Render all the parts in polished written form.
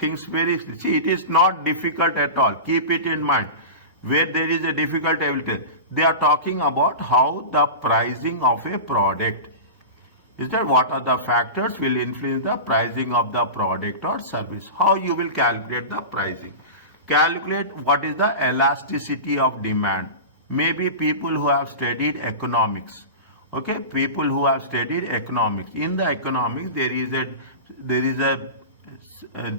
things very, see, it is not difficult at all. Keep it in mind. Where there is a difficult, I will tell. They are talking about how the pricing of a product. Is that what are the factors will influence the pricing of the product or service? How you will calculate the pricing? Calculate what is the elasticity of demand. Maybe people who have studied economics. Okay, people who have studied economics. In the economics, there is a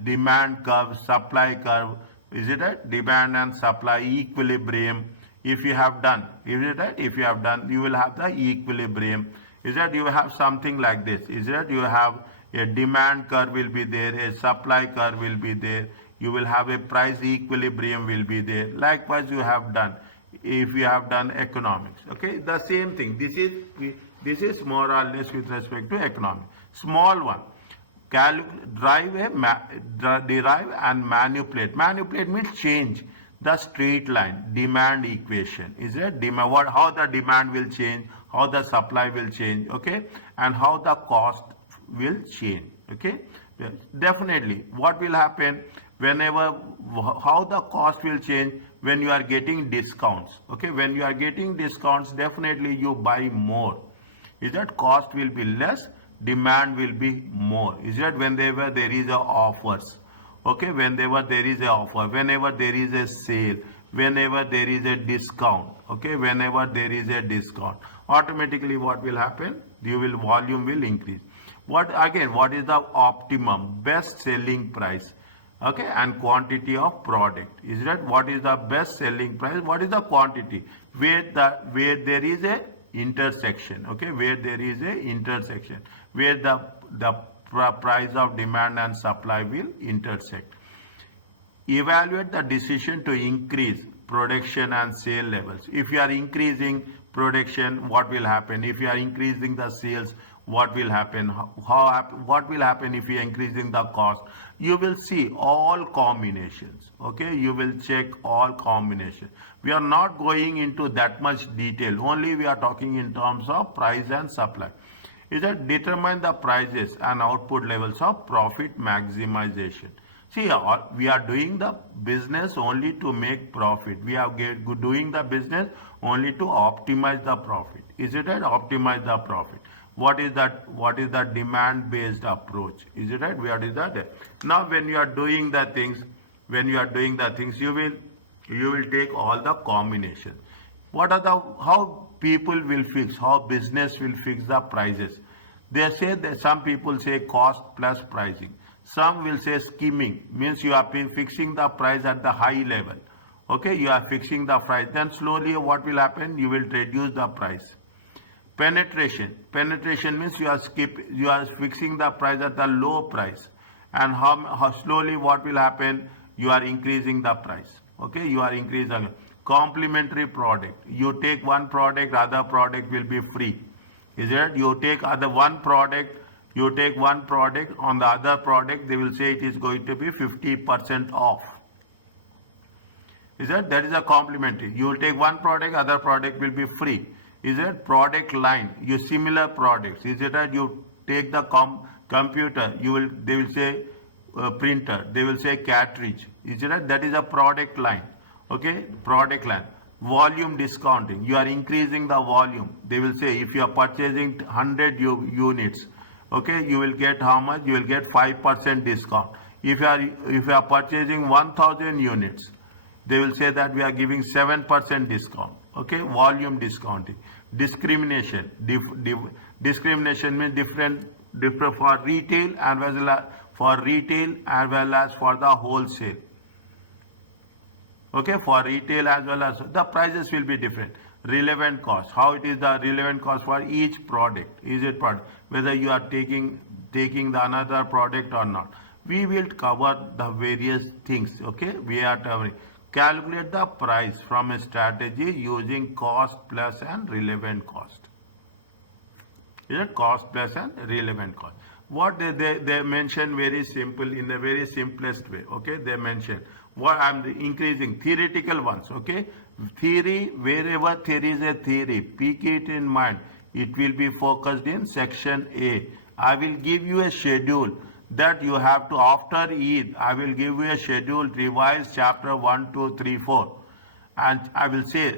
demand curve, supply curve. Is it right? Demand and supply equilibrium. If you have done, is it right? If you have done, you will have the equilibrium. Is that you have something like this? Is that you have a demand curve will be there, a supply curve will be there. You will have a price equilibrium will be there. Likewise, you have done if you have done economics. Okay, the same thing. This is more or less with respect to economics. Small one. Derive and manipulate. Manipulate means change the straight line demand equation. Is it demand? How the demand will change, how the supply will change, okay, and how the cost will change. Okay, definitely. What will happen whenever how the cost will change when you are getting discounts? Okay, when you are getting discounts, definitely you buy more. Is that cost will be less? Demand will be more. Is that whenever there is a offers? Okay, whenever there is a offer, whenever there is a sale, whenever there is a discount, okay, whenever there is a discount, automatically what will happen? Volume will increase. What is the optimum best selling price? Okay, and quantity of product. Is that what is the best selling price? What is the quantity? Where there is a intersection, okay, where there is a intersection, where the price of demand and supply will intersect. Evaluate the decision to increase production and sale levels. If you are increasing production, what will happen? If you are increasing the sales, what will happen? What will happen if you are increasing the cost? You will see all combinations. Okay, you will check all combinations. We are not going into that much detail. Only we are talking in terms of price and supply. Is that determine the prices and output levels of profit maximization. See, we are doing the business only to make profit. We are doing the business only to optimize the profit. Is it right? Optimize the profit. What is that? What is the demand-based approach? Is it right? What is that? Now, when you are doing the things, you will take all the combinations. What are how people will fix? How business will fix the prices? They say that some people say cost plus pricing. Some will say skimming, means you are fixing the price at the high level. Okay, you are fixing the price. Then slowly what will happen? You will reduce the price. Penetration means you are fixing the price at the low price. And how slowly what will happen? You are increasing the price. Okay, you are increasing. Complementary product. You take one product, other product will be free. Is it? You take one product, on the other product, they will say it is going to be 50% off. Is it? That is a complementary. You will take one product, other product will be free. Is it? Product line. You similar products. Is it that you take the computer, they will say printer, they will say cartridge. Is it right? That is a product line. Okay, product line. Volume discounting. You are increasing the volume. They will say if you are purchasing 100 units, okay, you will get how much? You will get 5% discount. If you are purchasing 1,000 units, they will say that we are giving 7% discount. Okay, volume discounting. Discrimination. Discrimination means different for retail as well as for the wholesale. Okay, for retail as well as the prices will be different. Relevant cost. How it is the relevant cost for each product? Is it product? Whether you are taking the another product or not. We will cover the various things. Okay, we are covering. Calculate the price from a strategy using cost plus and relevant cost. Is it cost plus and relevant cost? What they mention very simple in the very simplest way. Okay, they mention what I'm increasing theoretical ones. Okay, theory, wherever there is a theory, keep it in mind. It will be focused in section A. I will give you a schedule that you have to, after Eid, I will give you a schedule, revise chapter 1, 2, 3, 4. And I will say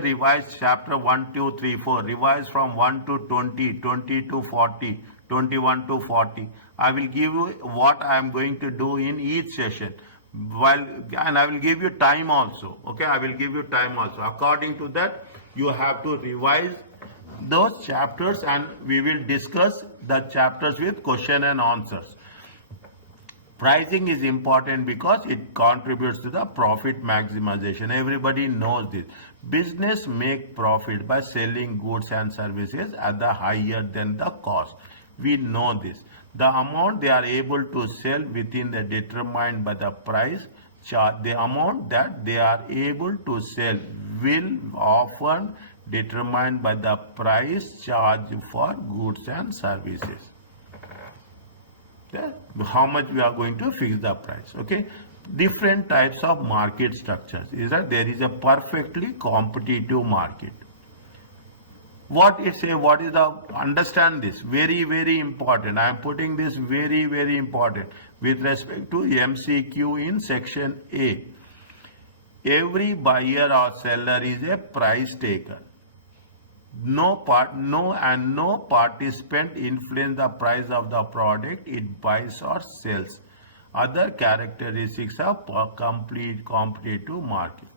revise chapter 1, 2, 3, 4. Revise from 1 to 20, 20 to 40, 21 to 40. I will give you what I am going to do in each session. And I will give you time also. Okay, I will give you time also. According to that, you have to revise those chapters, and we will discuss the chapters with question and answers. Pricing is important because it contributes to the profit maximization. Everybody knows this. Business make profit by selling goods and services at the higher than the cost. We know this. The amount they are able to sell within the determined by the price charge, the amount that they are able to sell will often determined by the price charged for goods and services. Yeah? How much we are going to fix the price. Okay, different types of market structures is that there is a perfectly competitive market. What is the, understand this, very important. I am putting this very important with respect to MCQ in section A. Every buyer or seller is a price taker. No participant influence the price of the product it buys or sells. Other characteristics of a complete competitive market.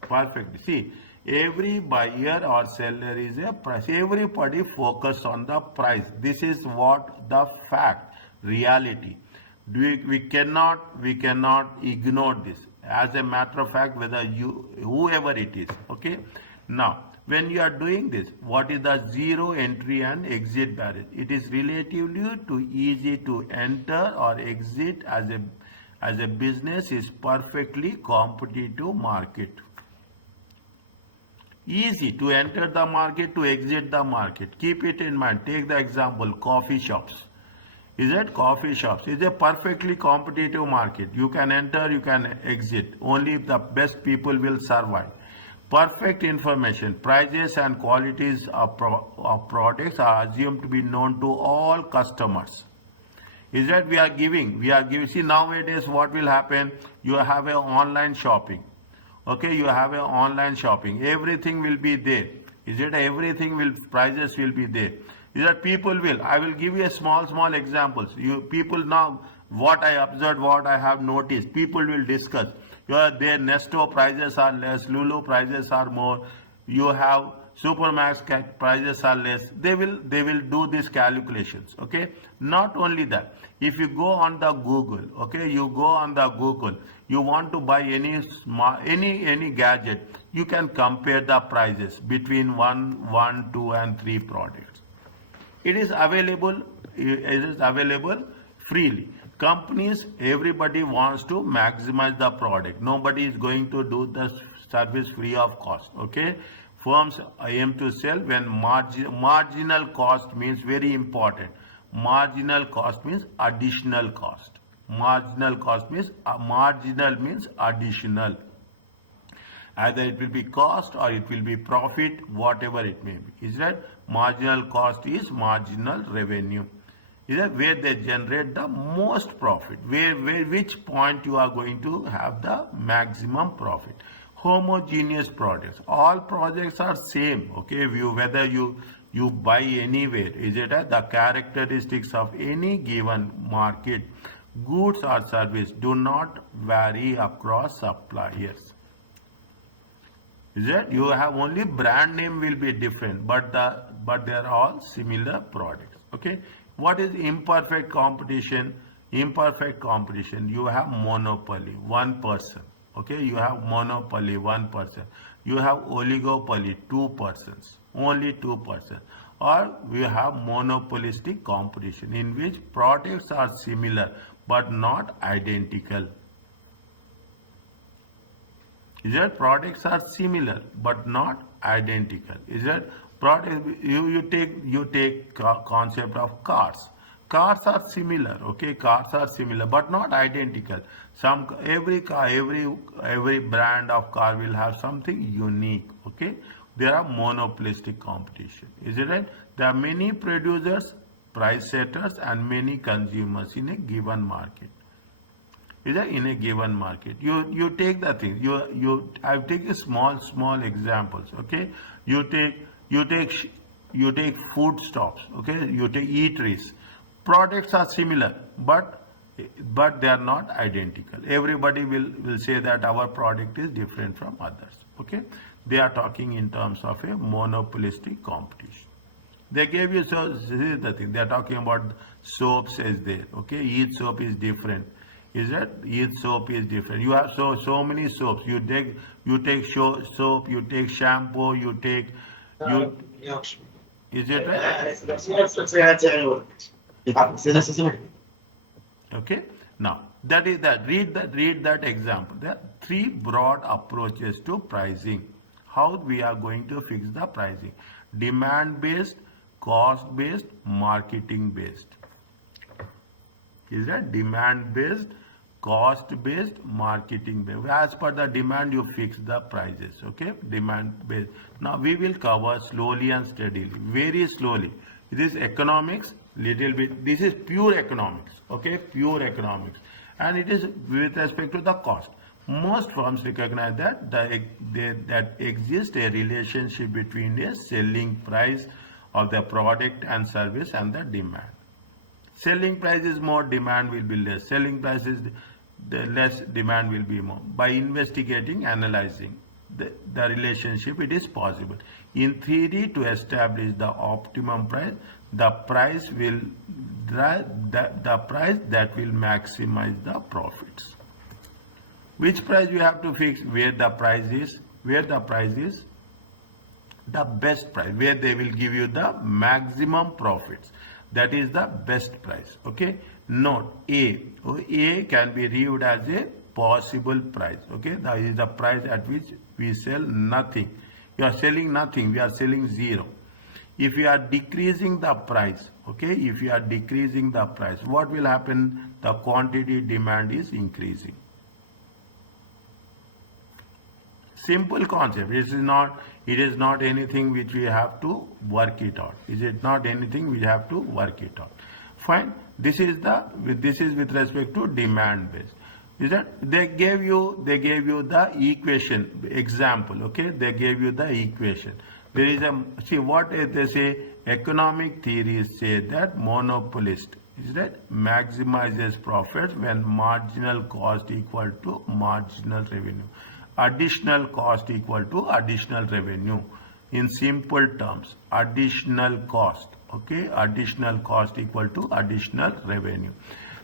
Perfect. See, every buyer or seller is a price. Everybody focus on the price. This is what the fact, reality. We cannot ignore this. As a matter of fact, whoever it is. Okay. Now, when you are doing this, what is the zero entry and exit barrier? It is relatively too easy to enter or exit as a business is perfectly competitive market. Easy to enter the market, to exit the market. Keep it in mind. Take the example, coffee shops. Is it coffee shops? It's a perfectly competitive market. You can enter, you can exit. Only if the best people will survive. Perfect information, prices and qualities of products are assumed to be known to all customers. Is that we are giving. See, nowadays what will happen? You have an online shopping. Okay, you have an online shopping. Everything will be there. Is it prices will be there. Is that people will. I will give you a small examples. People now, what I observed, what I have noticed, people will discuss. Their Nesto prices are less, Lulu prices are more. You have Supermax prices are less. They will do these calculations. Okay. Not only that, if you go on the Google, okay, you want to buy any gadget, you can compare the prices between 1, 2, and 3 products. It is available freely. Companies, everybody wants to maximize the product. Nobody is going to do the service free of cost. Okay. Firms aim to sell when marginal cost means very important. Marginal cost means additional cost. Marginal cost means marginal means additional. Either it will be cost or it will be profit, whatever it may be. Is that marginal cost is marginal revenue. Is that where they generate the most profit? Which point you are going to have the maximum profit? Homogeneous products. All projects are same. Okay, whether you buy anywhere. Is it the characteristics of any given market, goods or service do not vary across suppliers. Is it? You have only brand name will be different, but they are all similar products. Okay. What is imperfect competition? Imperfect competition. You have monopoly, one person. Okay. You have monopoly, one person. You have oligopoly, 2 persons. Only 2 persons. Or we have monopolistic competition in which products are similar but not identical. Is that products are similar but not identical? Is that product? You take concept of cars. Cars are similar. Okay, cars are similar but not identical. Every car, every brand of car will have something unique. Okay, there are monopolistic competition. Is it right? There are many producers price setters and many consumers in a given market. Is that in a given market? You take the thing. I take a small examples. Okay, you take food stops. Okay, you take eateries. Products are similar, but they are not identical. Everybody will say that our product is different from others. Okay, they are talking in terms of a monopolistic competition. They gave you, so this is the thing. They are talking about soaps as there. Okay, each soap is different. Is that each soap is different? You have so many soaps. You take soap. You take shampoo. You take you. Is it right? Okay. Now that is that. Read that example. There are three broad approaches to pricing. How we are going to fix the pricing: demand based, cost based, marketing based. Is that demand based, cost based, marketing based? As per the demand, you fix the prices. Okay, demand based. Now we will cover slowly and steadily, very slowly. This is economics, little bit. This is pure economics. Okay, pure economics, and it is with respect to the cost. Most firms recognize that that exists a relationship between a selling price of the product and service and the demand. Selling price is more, demand will be less. Selling price is the less, demand will be more. By investigating, analyzing the relationship, it is possible. In theory, to establish the optimum price, the price will the price that will maximize the profits. Which price you have to fix? Where the price is the best price, where they will give you the maximum profits. That is the best price. Okay. Note A can be reviewed as a possible price. Okay, that is the price at which we sell nothing. You are selling nothing, we are selling zero. If you are decreasing the price, okay, if you are decreasing the price, what will happen? The quantity demand is increasing. Simple concept. It is not anything which we have to work it out. Is it not anything we have to work it out? Fine. This is with respect to demand based. Is that they gave you the equation example. Okay, they gave you the equation. There is a, see what they say, economic theories say that monopolist is that maximizes profits when marginal cost equal to marginal revenue, additional cost equal to additional revenue. In simple terms, additional cost, okay, additional cost equal to additional revenue.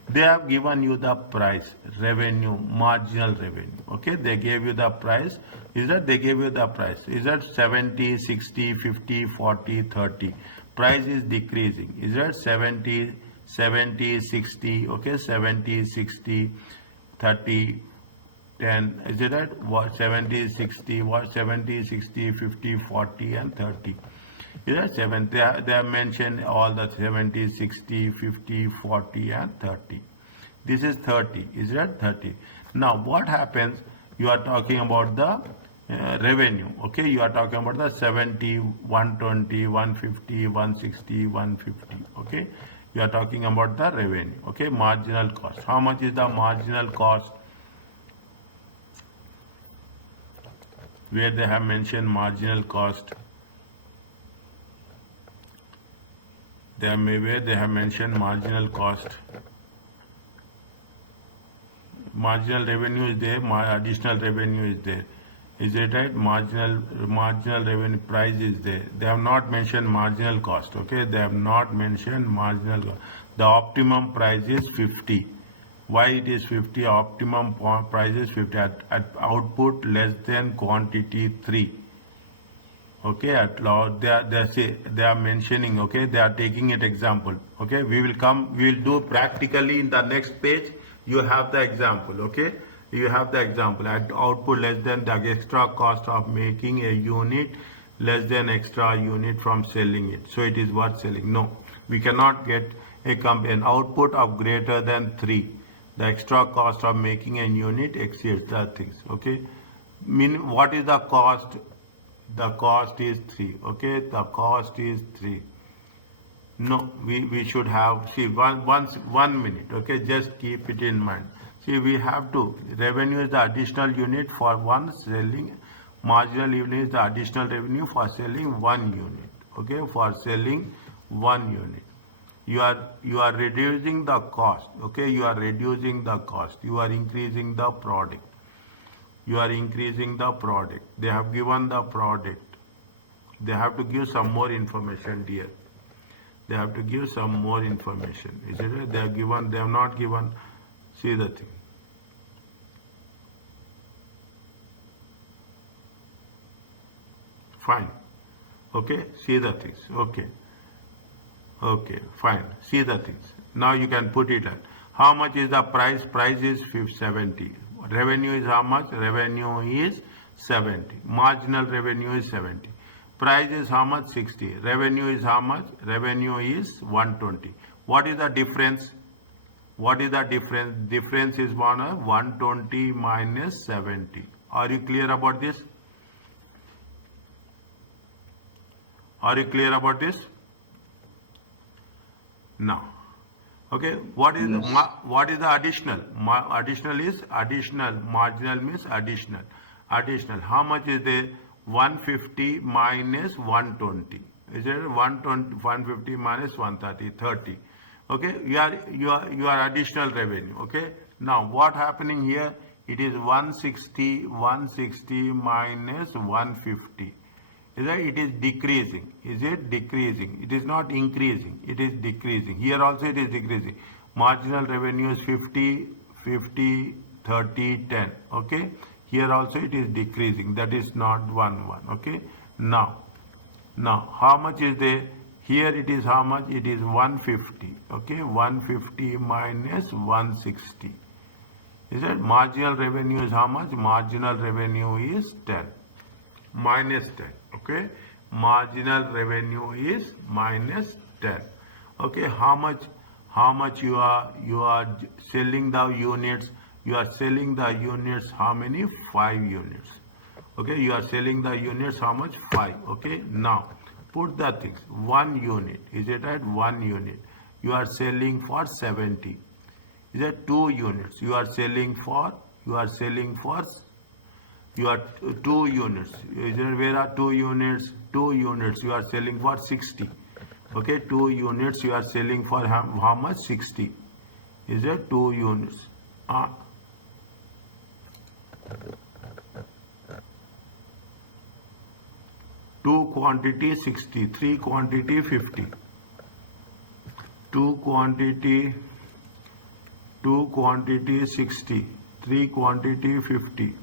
They have given you the price, revenue, marginal revenue. Okay, they gave you the price. Is that they gave you the price? Is that 70, 60, 50, 40, 30? Price is decreasing. Is that 70, 60? Okay, 70, 60, 30, 10. Is it that? What 70, 60? What 70, 60, 50, 40, and 30? Is that 7? They have mentioned all the 70, 60, 50, 40, and 30. This is 30. Is that 30? Now, what happens? You are talking about the revenue. Okay, you are talking about the 70, 120, 150, 160, 150. Okay, you are talking about the revenue. Okay, marginal cost. How much is the marginal cost? Where they have mentioned marginal cost. Where they have mentioned marginal cost. Marginal revenue is there, additional revenue is there. Is it right? Marginal revenue price is there. They have not mentioned marginal cost. Okay, they have not mentioned marginal cost. The optimum price is 50. Why it is 50? Optimum price is 50 at output less than quantity 3. Okay, at law they are mentioning. Okay, they are taking it example. Okay, we will do practically in the next page. You have the example. Okay, you have the example at output less than the extra cost of making a unit, less than extra unit from selling it, so it is worth selling. No, we cannot get an output of greater than 3. The extra cost of making a unit exceeds the things. Okay, what is the cost? The cost is 3. Okay, the cost is 3. No, we should have, see, one minute, okay, just keep it in mind. See, we have to, revenue is the additional unit for one selling, marginal unit is the additional revenue for selling one unit, okay, for selling one unit. You are reducing the cost, okay, you are reducing the cost, you are increasing the product, you are increasing the product. They have given the product, they have to give some more information, dear. They have to give some more information. Is it right? They have given, they have not given. See the thing. Fine. Okay, see the things. Okay. Okay, fine. See the things. Now you can put it at. How much is the price? Price is 70. Revenue is how much? Revenue is 70. Marginal revenue is 70. Price is how much? 60. Revenue is how much? Revenue is 120. What is the difference? What is the difference? Difference is 120 minus 70. Are you clear about this? Are you clear about this? Now, okay, what is the additional? Additional is additional. Marginal means additional. Additional. How much is there? 150 minus 120. Is it 120? 150 minus 130, 30. Okay, you are additional revenue. Okay. Now what happening here? It is 160 minus 150. Is that it is decreasing? Is it decreasing? It is not increasing. It is decreasing. Here also it is decreasing. Marginal revenue is 50, 30, 10. Okay. Here also it is decreasing. That is not 1. Okay. Now how much is there? Here it is how much? It is 150. Okay. 150 minus 160. Is that marginal revenue is how much? Marginal revenue is 10. Minus 10. Okay. Marginal revenue is minus 10. Okay. How much you are selling the units? You are selling the units how many? 5 units. Okay, you are selling the units how much? 5. Okay, now put the things. 1 unit, is it right? 1 unit. You are selling for 70. Is that 2 units? You are selling for 2 units. Is there, where are 2 units? 2 units. You are selling for 60. Okay, 2 units. You are selling for how much? 60. Is there 2 units? 2 quantity 60, 3 quantity 50. 2 quantity 60, 3 quantity 50.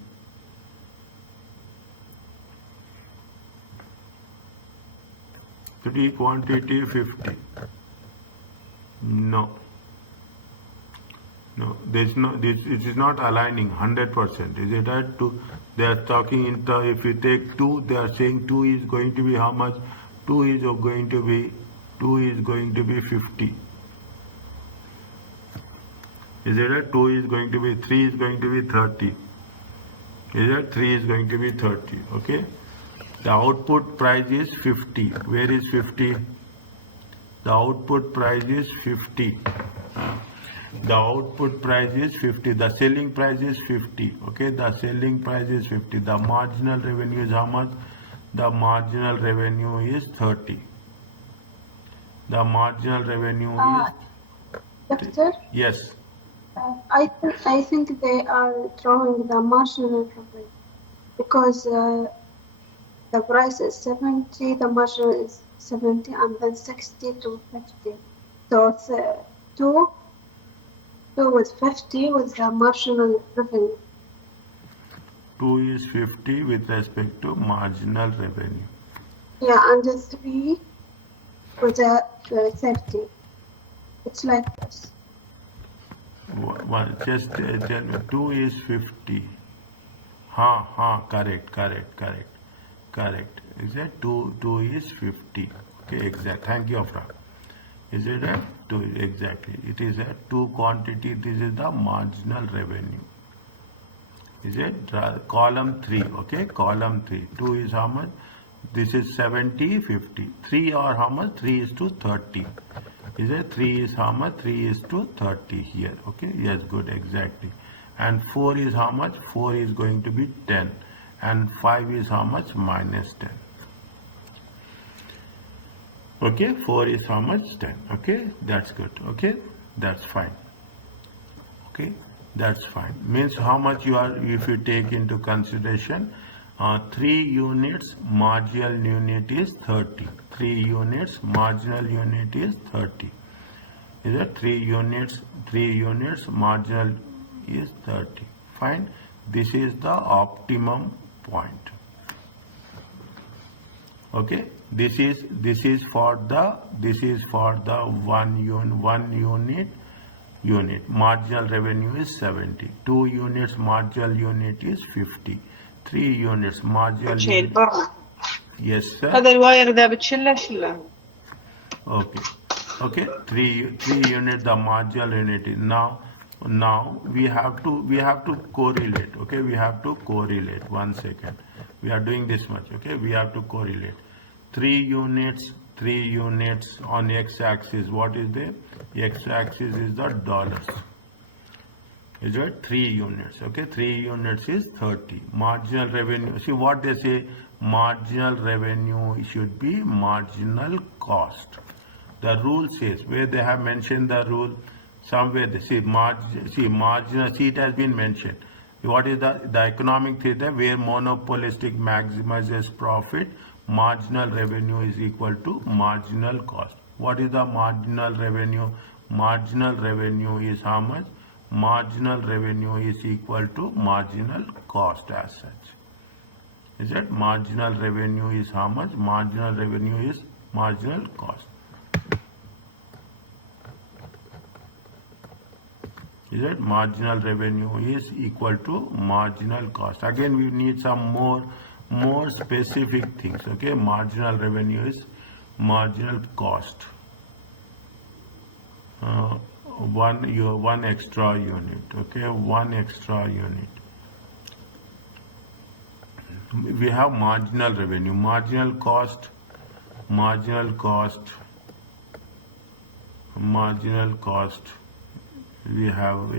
Three quantity 50. No, this it is not aligning 100%. Is it right? They are talking in if you take 2, they are saying 2 is going to be how much? 2 is going to be 50. Is it right? 2 is going to be 3 is going to be 30. Is it 3 is going to be 30? Okay. The output price is 50. Where is 50? The output price is 50. The output price is 50. The selling price is 50. Okay, the selling price is 50. The marginal revenue is how much? The marginal revenue is 30. The marginal revenue is. Doctor? Yes. I think they are drawing the marginal revenue because the price is 70, the marginal is 70, and then 60 to 50. So it's 2 with 50 with the marginal revenue. 2 is 50 with respect to marginal revenue. Yeah, and the 3 with the 30. It's like this. Well, just tell me, 2 is 50. Correct. Is that 2 is 50? Okay, exact. Thank you, Afra. Is it a 2? Exactly. It is a 2 quantity. This is the marginal revenue. Is it column 3? Okay, column 3. 2 is how much? This is 70, 50. 3 or how much? 3 is to 30. Is it 3 is how much? 3 is to 30 here. Okay, yes, good, exactly. And 4 is how much? 4 is going to be 10. And 5 is how much? Minus 10. Okay, 4 is how much? 10. Okay, that's good. Okay, that's fine. Okay, that's fine. Means how much you are, if you take into consideration 3 units, marginal unit is 30. 3 units, marginal unit is 30. Is it 3 units, marginal is 30. Fine. This is the optimum point. Okay, this is for the one unit marginal revenue is 70. 2 units marginal unit is 50. 3 units marginal unit. Yes sir. هذا الواير إذا بتشله شله. Okay, 3 unit the marginal unit is now we have to correlate. Okay, we have to correlate. 1 second, we are doing this much. Okay, we have to correlate 3 units on x-axis. What is the x-axis? Is the dollars. Is it 3 units? Okay, 3 units is 30. Marginal revenue, see what they say, marginal revenue should be marginal cost. The rule says, where they have mentioned the rule, somewhere they see marginal, see it has been mentioned. What is the economic theory? Where monopolistic maximizes profit, marginal revenue is equal to marginal cost. What is the marginal revenue? Marginal revenue is how much? Marginal revenue is equal to marginal cost as such. Is it marginal revenue is how much? Marginal revenue is marginal cost. Is it marginal revenue is equal to marginal cost. Again, we need some more specific things. Okay, marginal revenue is marginal cost. One extra unit. Okay, 1 extra unit. We have marginal revenue, marginal cost. We have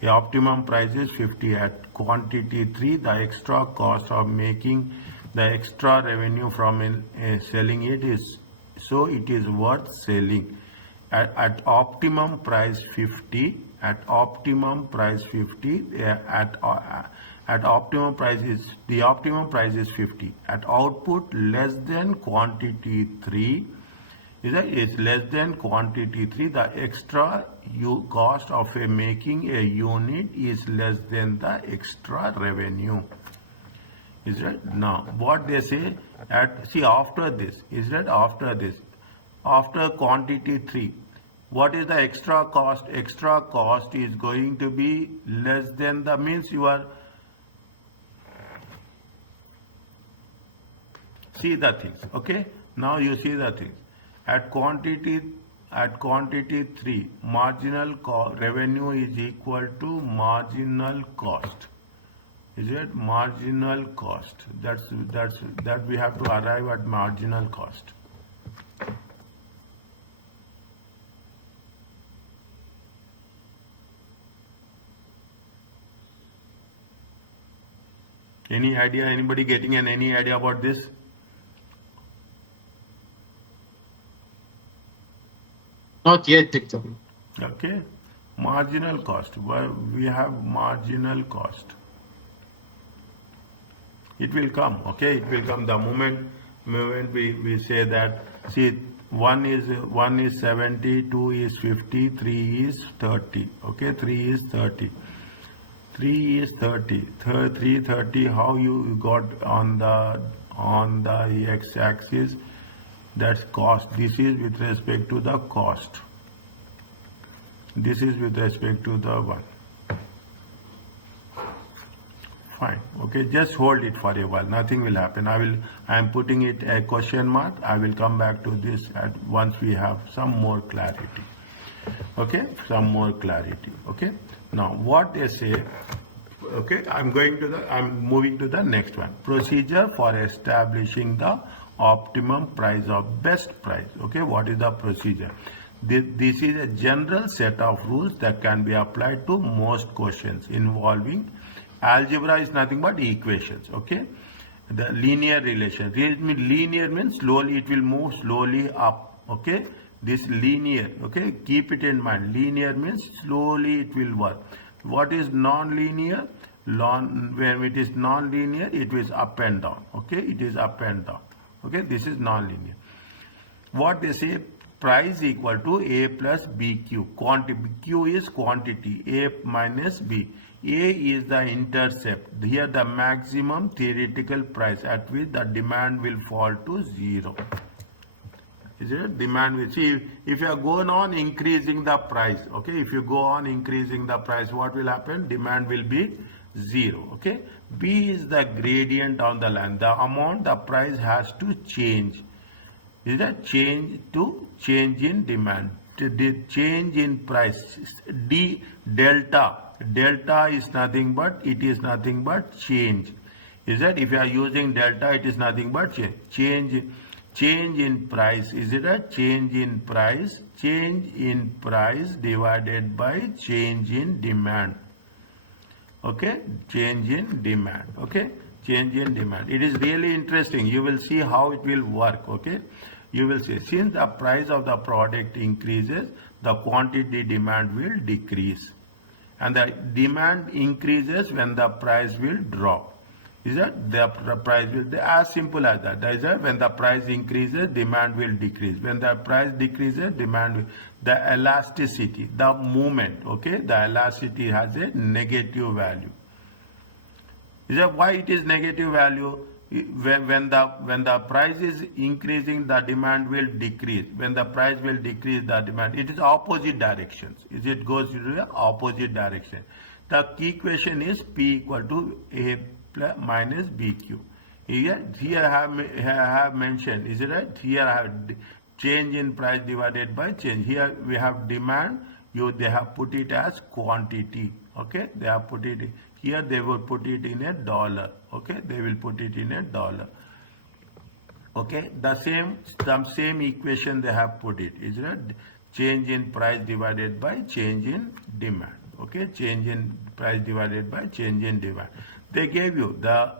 the optimum price is 50 at quantity 3. The extra cost of making the extra revenue from selling it is, so it is worth selling at optimum price 50. At optimum price 50. At optimum price is, the optimum price is 50. At output less than quantity 3. Is less than quantity 3. The extra cost of making a unit is less than the extra revenue. Is right? Now what they say at, see after this, is that after quantity 3, what is the extra cost? Extra cost is going to be less than the, means you are, see the things. Okay, now you see the things. At quantity 3, marginal revenue is equal to marginal cost. Is it marginal cost? That we have to arrive at marginal cost. Any idea? Anybody getting any idea about this? Not yet, Doctor. Okay, marginal cost. Well, we have marginal cost. It will come. Okay, it will come the moment we say that. See, 1 is 70, 2 is 50, 3 is 30. Okay, 3 is 30. 3 is 30. 330. How you got on the x-axis? That's cost. This is with respect to the cost. This is with respect to the one. Fine. Okay, just hold it for a while. Nothing will happen. I am putting it a question mark. I will come back to this once we have some more clarity. Okay, some more clarity. Okay. Now what they say, Okay, I'm moving to the next one. Procedure for establishing the optimum price of best price. Okay, what is the procedure? This is a general set of rules that can be applied to most questions involving algebra is nothing but equations. Okay, the linear relation. Linear means slowly it will move slowly up. Okay, this linear. Okay, keep it in mind. Linear means slowly it will work. What is non-linear? When it is non-linear, it is up and down. Okay, it is up and down. Okay, this is non-linear. What they say, price equal to A plus BQ. Q is quantity, A minus B. A is the intercept. Here the maximum theoretical price at which the demand will fall to 0. Is it? Demand will see if you are going on increasing the price. Okay, if you go on increasing the price, what will happen? Demand will be 0. Okay, B is the gradient on the line. The amount the price has to change is the change in demand. The change in price. Delta is nothing but change. Is that if you are using delta, it is nothing but change in price. Is it a change in price? Change in price divided by change in demand. Okay, change in demand. Okay, change in demand. It is really interesting. You will see how it will work. Okay, you will see since the price of the product increases, the quantity demand will decrease, and the demand increases when the price will drop. Is that the price will be as simple as that? That is that when the price increases, demand will decrease. When the price decreases, demand will. The elasticity, the movement. Okay, the elasticity has a negative value. Is that why it is negative value? When the price is increasing, the demand will decrease. When the price will decrease, the demand. It is opposite directions. It goes into the opposite direction. The key equation is P equal to A minus BQ. Here I have mentioned, is it right? Here I have change in price divided by change. Here we have demand. They have put it as quantity. Okay, they have put it here. They will put it in a dollar. Okay, they will put it in a dollar. Okay, the same equation they have put it. Is it change in price divided by change in demand? Okay, change in price divided by change in demand. They gave you the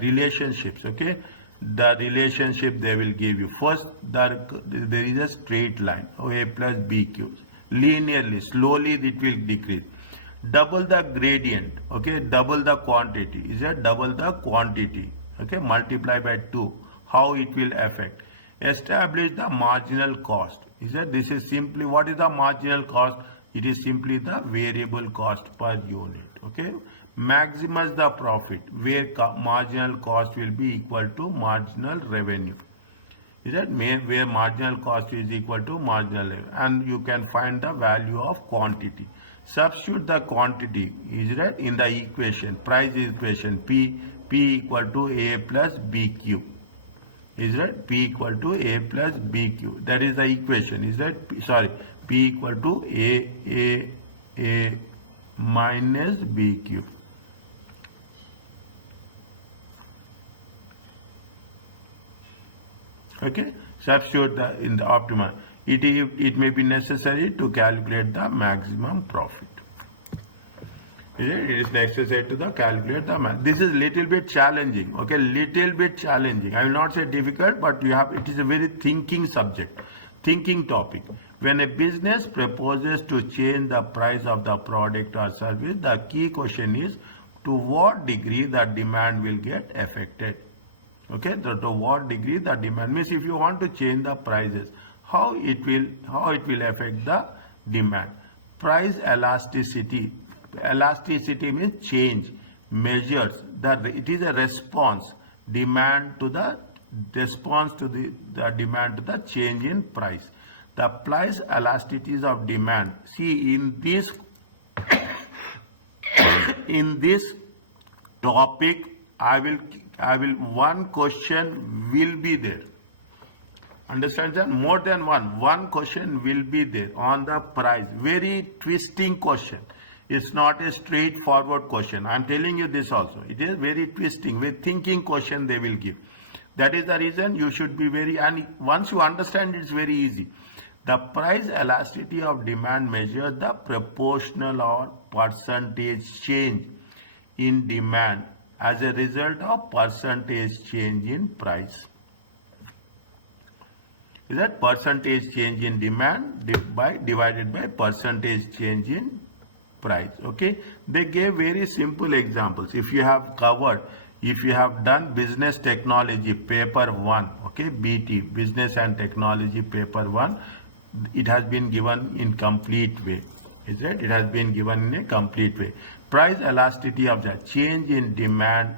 relationships. Okay, the relationship they will give you. First, there is a straight line. A plus BQ. Linearly, slowly it will decrease. Double the gradient. Okay, double the quantity. Is it double the quantity? Okay, multiply by 2. How it will affect? Establish the marginal cost. Is that this is simply what is the marginal cost? It is simply the variable cost per unit. Okay, maximize the profit where marginal cost will be equal to marginal revenue. Is that where marginal cost is equal to marginal revenue, and you can find the value of quantity. Substitute the quantity, is that in the equation, price equation. P equal to A plus BQ. Is that P equal to A plus BQ? That is the equation. Is that P equal to A minus BQ. Okay, substitute in the optimum. It may be necessary to calculate the maximum profit. It is necessary to calculate the math. This is little bit challenging. Okay, little bit challenging. I will not say difficult, but it is a very thinking subject, thinking topic. When a business proposes to change the price of the product or service, the key question is to what degree the demand will get affected. Okay, to what degree the demand means if you want to change the prices, how it will affect the demand. Price elasticity. Elasticity means change, measures that it is a response, demand to the response to the demand to the change in price. The price elasticities of demand. See in this topic, I will one question will be there. Understand that? More than one question will be there on the price. Very twisting question. It's not a straightforward question. I'm telling you this also. It is very twisting, very thinking question they will give. That is the reason you should be very, and once you understand, it's very easy. The price elasticity of demand measures the proportional or percentage change in demand as a result of percentage change in price. Is that percentage change in demand divided by percentage change in price? Okay, they gave very simple examples. If you have covered, if you have done business technology paper 1, okay, BT, business and technology paper 1, it has been given in complete way. Is it? It has been given in a complete way. Price elasticity of the change in demand,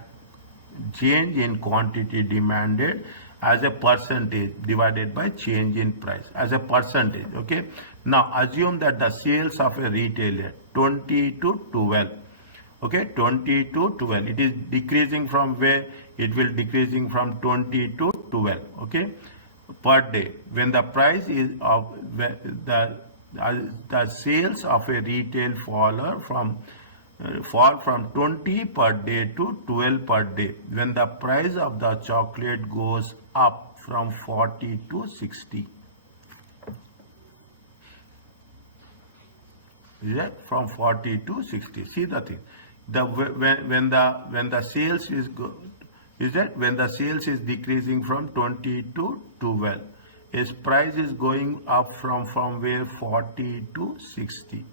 change in quantity demanded as a percentage divided by change in price as a percentage. Okay, now assume that the sales of a retailer 20 to 12, okay, 20 to 12, it is decreasing from where? It will decreasing from 20 to 12, okay, per day. When the price is of the sales of a retail fall from 20 per day to 12 per day, when the price of the chocolate goes up from 40 to 60. Is that from 40 to 60? See the thing. When the sales is when the sales is decreasing from 20 to 12, its price is going up from where? 40 to 60.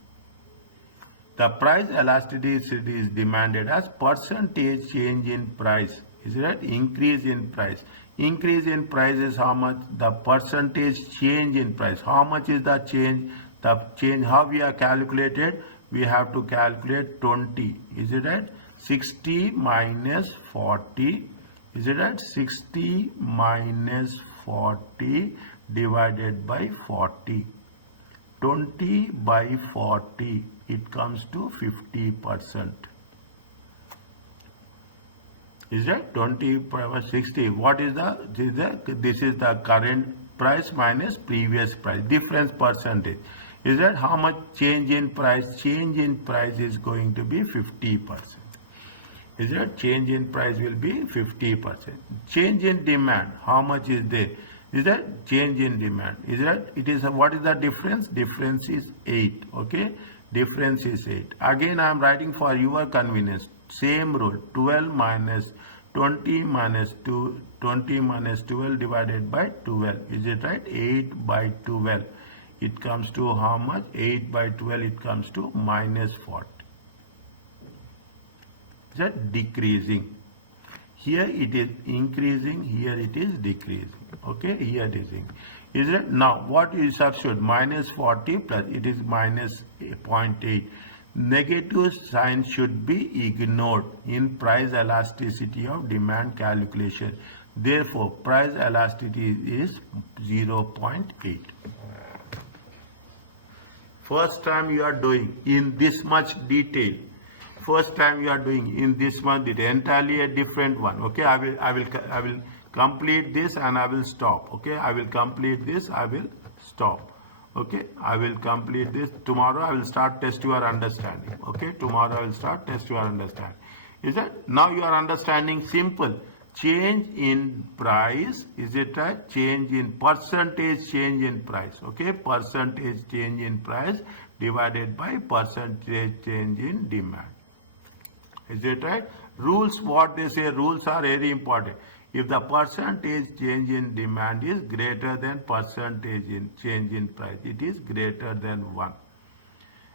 The price elasticity is demanded as percentage change in price. Is that increase in price? Increase in price is how much? The percentage change in price. How much is the change? The change, how we are calculated? We have to calculate 20. Is it right? 60 minus 40. Is it right? 60 minus 40 divided by 40. 20 by 40, it comes to 50%. Is that 20 by 60? What is this is the current price minus previous price, difference percentage. Is that how much change in price? Change in price is going to be 50%. Is that change in price will be 50%. Change in demand, how much is there? Is that change in demand? Is that it is what is the difference? Difference is 8. Okay, difference is 8. Again, I am writing for your convenience. Same rule. 12 minus 20 minus 2, 20 minus 12 divided by 12. Is it right? 8 by 12. It comes to how much? 8 by 12. It comes to minus 40. Is that decreasing? Here it is increasing, here it is decreasing. Okay, here it is increasing. Is it? Now, what you substitute? Minus 40 plus, it is minus 0.8. Negative sign should be ignored in price elasticity of demand calculation. Therefore, price elasticity is 0.8. First time you are doing in this much detail. First time you are doing in this much detail, entirely a different one. Okay, I will complete this and I will stop. Okay, I will complete this, I will stop. Okay, I will complete this. Tomorrow I will start test your understanding. Okay, tomorrow I will start test your understanding. Is that now you are understanding? Simple. Change in price, is it right? Change in percentage change in price. Okay, percentage change in price divided by percentage change in demand. Is it right? Rules, what they say, rules are very important. If the percentage change in demand is greater than percentage in change in price, it is greater than 1.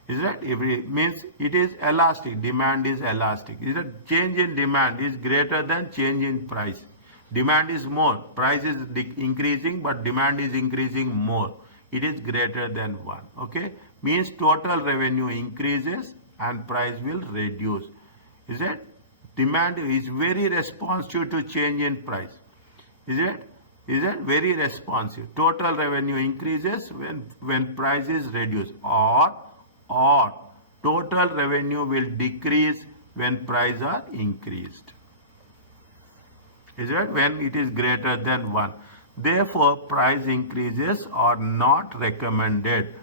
Is that? If it means it is elastic, demand is elastic. Is that change in demand is greater than change in price? Demand is more, price is increasing, but demand is increasing more. It is greater than 1. Okay? Means total revenue increases and price will reduce. Is it? Demand is very responsive to change in price. Is it? Is it very responsive? Total revenue increases when price is reduced, or total revenue will decrease when price are increased. Is it? When it is greater than 1. Therefore, price increases are not recommended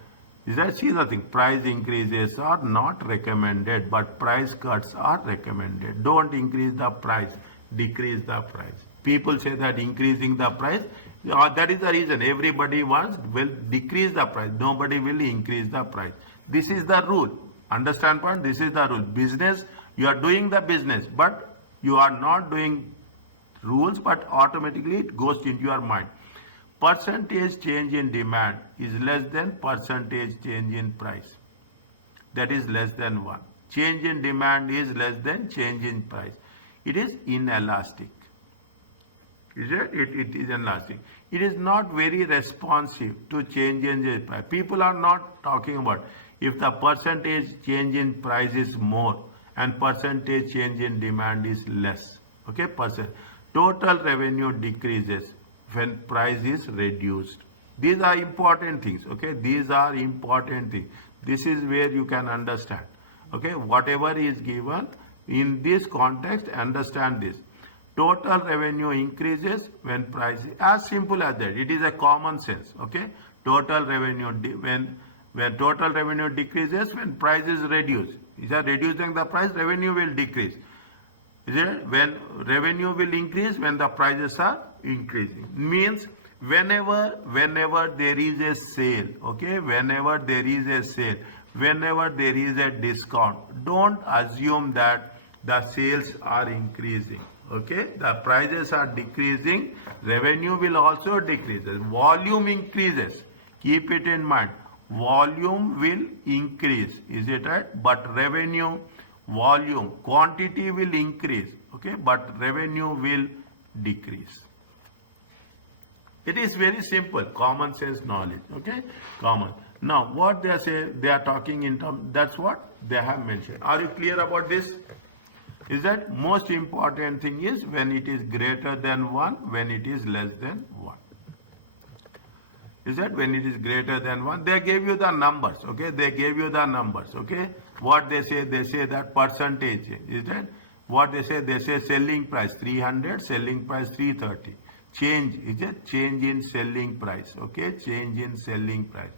Is that, see the thing, price increases are not recommended, but price cuts are recommended. Don't increase the price, decrease the price. People say that increasing the price, that is the reason everybody wants will decrease the price. Nobody will increase the price. This is the rule. Understand point? This is the rule. Business, you are doing the business, but you are not doing rules, but automatically it goes into your mind. Percentage change in demand is less than percentage change in price. That is less than 1. Change in demand is less than change in price. It is inelastic. Is it? It is inelastic. It is not very responsive to change in price. People are not talking about if the percentage change in price is more and percentage change in demand is less. Okay, total revenue decreases when price is reduced. These are important things. Okay, these are important things. This is where you can understand. Okay, whatever is given in this context, understand this. Total revenue increases when price is as simple as that. It is a common sense. Okay, total revenue when total revenue decreases when price is reduced. Is that reducing the price? Revenue will decrease. Is it? When revenue will increase when the prices are increasing. Means whenever there is a sale, okay, whenever there is a sale, whenever there is a discount, don't assume that the sales are increasing. Okay, the prices are decreasing, revenue will also decrease. Volume increases. Keep it in mind. Volume will increase. Is it right? But revenue, volume, quantity will increase. Okay, but revenue will decrease. It is very simple, common sense knowledge. Okay, common. Now, what they say, they are talking in terms, that's what they have mentioned. Are you clear about this? Is that most important thing is when it is greater than 1, when it is less than 1. Is that when it is greater than 1? They gave you the numbers. Okay, they gave you the numbers. Okay, what they say that percentage. Is that what they say? They say selling price 300, selling price 330. Change, is it? Change in selling price. Okay, change in selling price.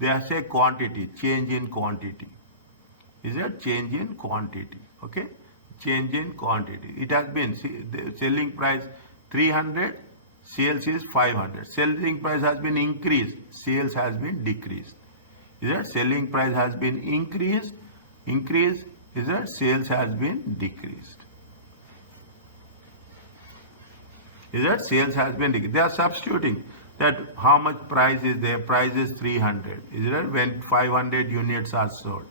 They say quantity, change in quantity. Is it? Change in quantity. Okay, change in quantity. It has been the selling price 300, sales is 500. Selling price has been increased, sales has been decreased. Is that selling price has been increased, is that sales has been decreased. Is that sales has been decreased. They are substituting that how much price is there. Price is 300. Is that when 500 units are sold.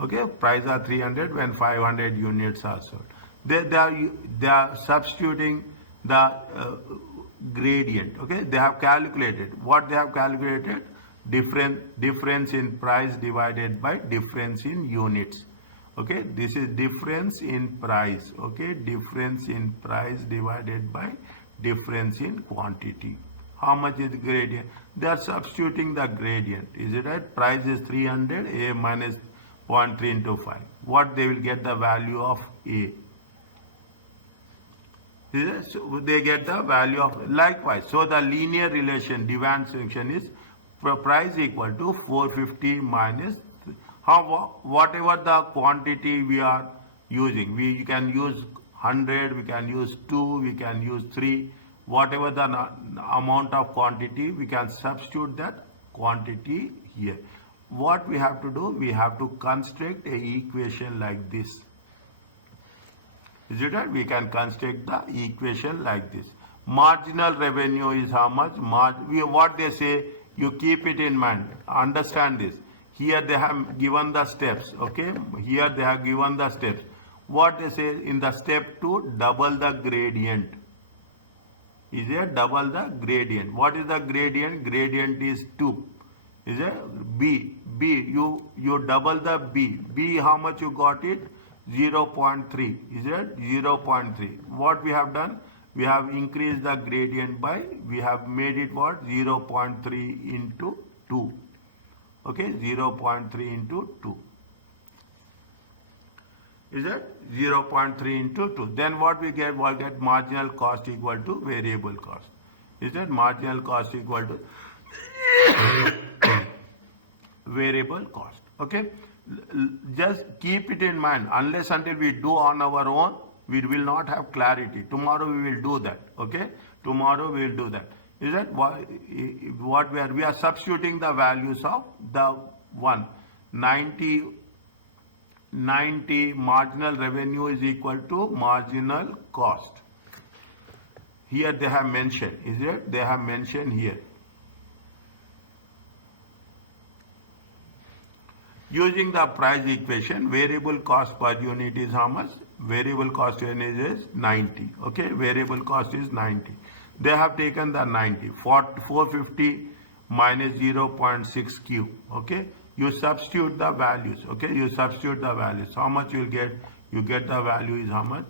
Okay, price are 300 when 500 units are sold. They are substituting the gradient. Okay, they have calculated. What they have calculated? Difference in price divided by difference in units. Okay, this is difference in price. Okay, difference in price divided by difference in quantity. How much is gradient? They are substituting the gradient. Is it right? Price is 300, A minus 0.3 into 5. What they will get the value of A. So they get the value of, likewise. So the linear relation demand function is price equal to 450 minus whatever the quantity we are using. We can use 100, we can use 2, we can use 3. Whatever the amount of quantity, we can substitute that quantity here. What we have to do? We have to construct a equation like this. Is it right? We can construct the equation like this. Marginal revenue is how much? What they say, you keep it in mind. Understand this. Here they have given the steps. Okay. Here they have given the steps. What they say in the step 2, double the gradient. Is it? Double the gradient. What is the gradient? Gradient is 2. Is it? B. You double the B. B, how much you got it? 0.3. Is it? 0.3. What we have done? We have increased the gradient by, we have made it what? 0.3 into 2. Okay, 0.3 into 2. Is that 0.3 into 2? Then what we get? We'll get marginal cost equal to variable cost. Is that marginal cost equal to variable cost. Okay, just keep it in mind. Unless until we do on our own, we will not have clarity. Tomorrow we will do that. Okay, tomorrow we will do that. Is that what we are substituting the values of the 90 marginal revenue is equal to marginal cost. Here they have mentioned, is it? They have mentioned here. Using the price equation, variable cost per unit is how much? Variable cost unit is 90. Okay, variable cost is 90. They have taken the 90. 450 minus 0.6 cube. Okay, you substitute the values. Okay, you substitute the values. How much you will get? You get the value is how much?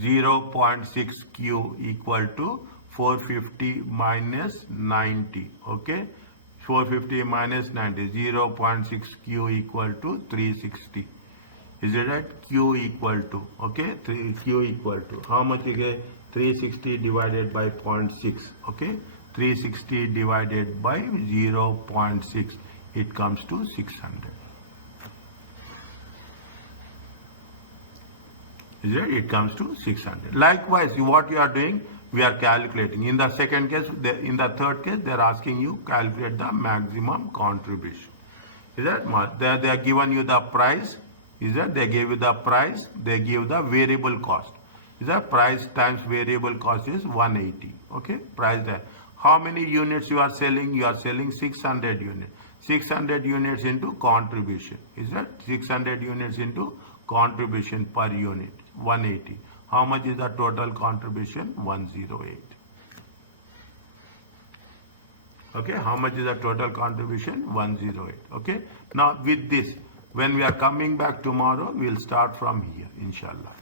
0.6 Q equal to 450 minus 90. Okay, 450 minus 90. 0.6 Q equal to 360. Is it right? Q equal to, okay, Q equal to, how much you get? 360 divided by 0.6. Okay, 360 divided by 0.6. It comes to 600. Is it? It comes to 600. Likewise, what you are doing, we are calculating. In the second case, in the third case, they are asking you calculate the maximum contribution. Is that? They are given you the price. Is that? They gave you the price. They give the variable cost. Is that? Price times variable cost is 180. Okay, price there. How many units you are selling? You are selling 600 units. 600 units into contribution. Is that? 600 units into contribution per unit. 180. How much is the total contribution? 108. Okay, how much is the total contribution? 108. Okay, now with this, when we are coming back tomorrow, we will start from here, inshallah.